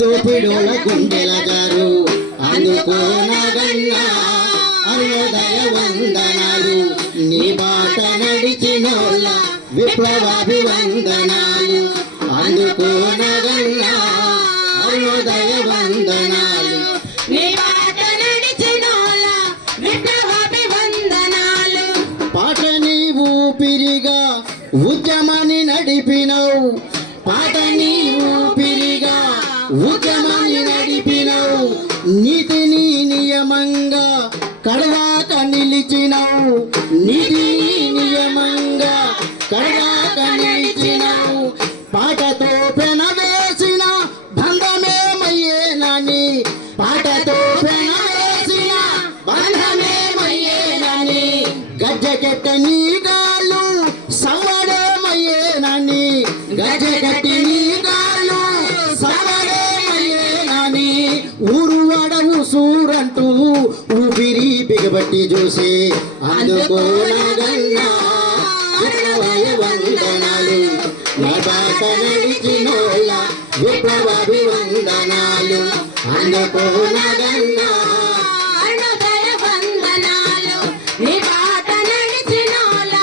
దోపిడోల గుండెల జారు అందుకోనగన్నా అరుణోదయ వందనాలు నీ బాట నడిచినోళ్ళ విప్లవాభివందనాలు అందుకోనగన్నా అరుణోదయ వందనాలు నీ బాట నడిచినోళ్ళ విప్లవాభివందనాలు పాట నీవు ఊపిరిగా ఉద్యమాన్ని నడిపినవు పాట నీవు ఊపిరిగా ఉద్యమాన్ని నడిపినవు నీతిని నియమంగా కడదాక నిలిచినవు నీతిని నియమంగా కడదాక నిలిచినవు పాటతో పెనవేసిన బంధమేమయ్యేనని పాటతో పెనవేసిన బంధమేమయ్యేనని గజ్జెకెట్ట నీ గాళ్ళు సవడేమయ్యేనని గజ్జెకట్టి నీ గాళ్ళు సవడేమయ్యేనని ఊరువడవు సూరంటూ ఊపిరి బిగబట్టి చూసి అందుకోనగన్నా విప్లవాయ వందనాలు నా బాట నడిచినోళ్ళ విప్లవాభివందనాలు అందుకోనగన్నా అరుణోదయ వందనాలు నీ బాట నడిచినోళ్ళ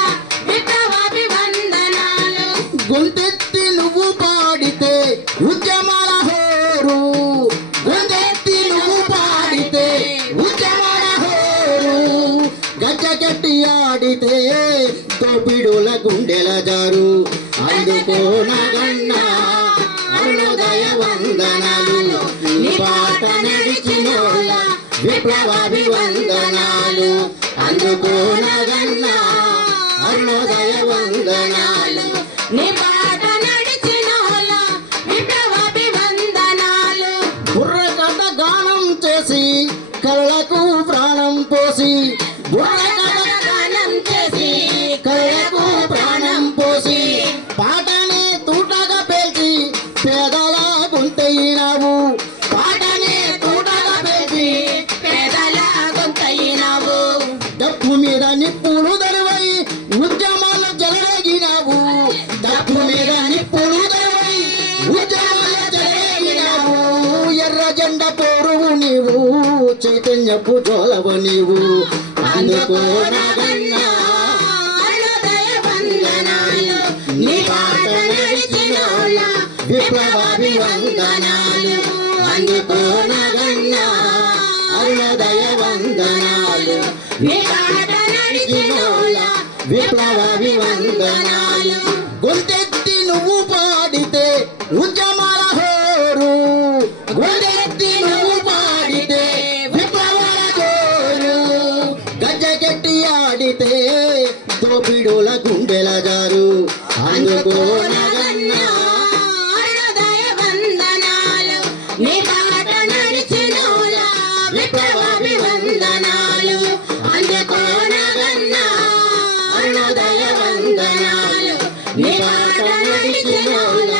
విప్లవాభివందనాలు గొంతెత్తి నువ్వు పాడితే ఉద్యమాల హోరు గొంతెత్తి నువ్వు పాడితే ఉద్యమాల హోరు గజ్జెకట్టి ఆడితే దోపిడుల గుండెల జారు అందుకోనగన్నా అరుణోదయ వందనాలు నీ బాట నడిచినోళ్ళ విప్లవాభివందనాలు అందుకోనగన్నా అరుణోదయ వందనాలు నీ బాట నడిచినోళ్ళ విప్లవాభివందనాలు బుర్ర కథ గానం చేసి కళ్ళకు ప్రాణం పోసి బుర్ర కథ గానం చేసి కళ్ళకు ప్రాణం పోసి పాటనే తూటగా పేల్చి పేదల గుంటయినావు పాటనే తూటగా పేల్చి పేదల గొంతయినావు డప్పు మీద నిప్పులు దరువై ఉద్యమాలు జలరేగినావు డప్పు మీద నిప్పులు దరువై ఉద్యమాలు జలరేగినావు ఎర్ర జెండ పోరువు నీవు చైతన్యపు జోలవు నీవు అందుకోనగన్నా అరుణోదయ వందనాలు నీ బాట నడిచినోళ్ళ విప్లవాభివందనాలు అందుకోనగన్నా అరుణోదయ వందనాలు నీ బాట నడిచినోళ్ళ విప్లవాభివందనాలు గొంతెత్తి నువ్వు పాడితే ఉద్యమాల హోరు గొంతెత్తి నువ్వు పాడితే విప్లవాల జోరు గజ్జెకెట్టి ఆడితే దోపిడుల గుండెల జారు అందుకోనగన్నా అరుణోదయ వందనాలు నీ బాట నడిచినోళ్ళ విప్లవాభివందనాలు అందుకోనగన్నా అరుణోదయ వందనాలు నీ బాట నడిచినోళ్ళ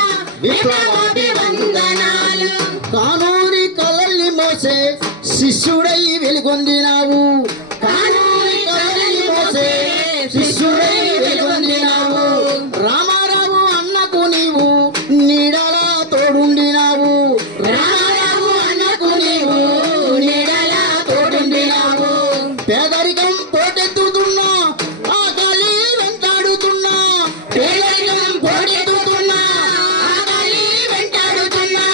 విప్లవాభివందనాలు కానూరి కలల్ని మోసే శిష్యుడై వెలుగొందినావు కానూరి కలల్ని మోసే శిష్యుడై వెలుగొందినావు రామారావు అన్నకు నీవు నీడలా తోడుండినావు రామారావు అన్నకు నీవు నీడలా తోడుండినావు పేదరికం పోటెత్తుతున్నా ఆకలి వెంటాడుతున్నా పేదరికం పోటెత్తుతున్నా ఆకలి వెంటాడుతున్నా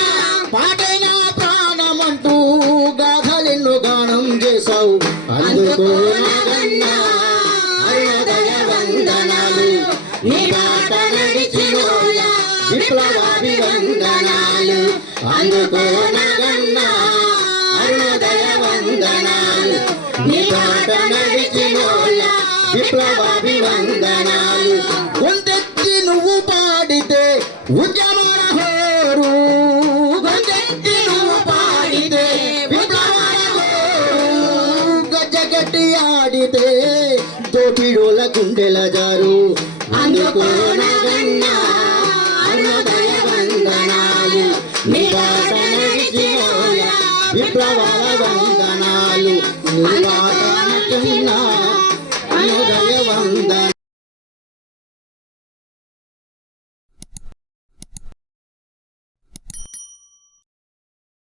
పాటైన ప్రాణమంటూ గాథలెన్నో గానం చేశావు అందుకోనగన్నా అరుణోదయ వందనాలు నీ బాట నడిచినోళ్ళ విప్లవాభివందనాలు అందుకోనగన్నా అరుణోదయ వందనాలు నీ బాట నడిచినోళ్ళ విప్లవాభివందనాలు గొంతెత్తి నువ్వు పాడితే ఉద్యమాల హోరు గొంతెత్తి నువ్వు పాడితే విప్లవాల హోరు గజ్జెకట్టి ఆడితే దోపిడుల గుండెల జారు అందుకోనగన్నా అరుణోదయ వందనాలు నీ బాట నడిచినోళ్ళ విప్లవాల వందనాలు నీ బాట నడిచినా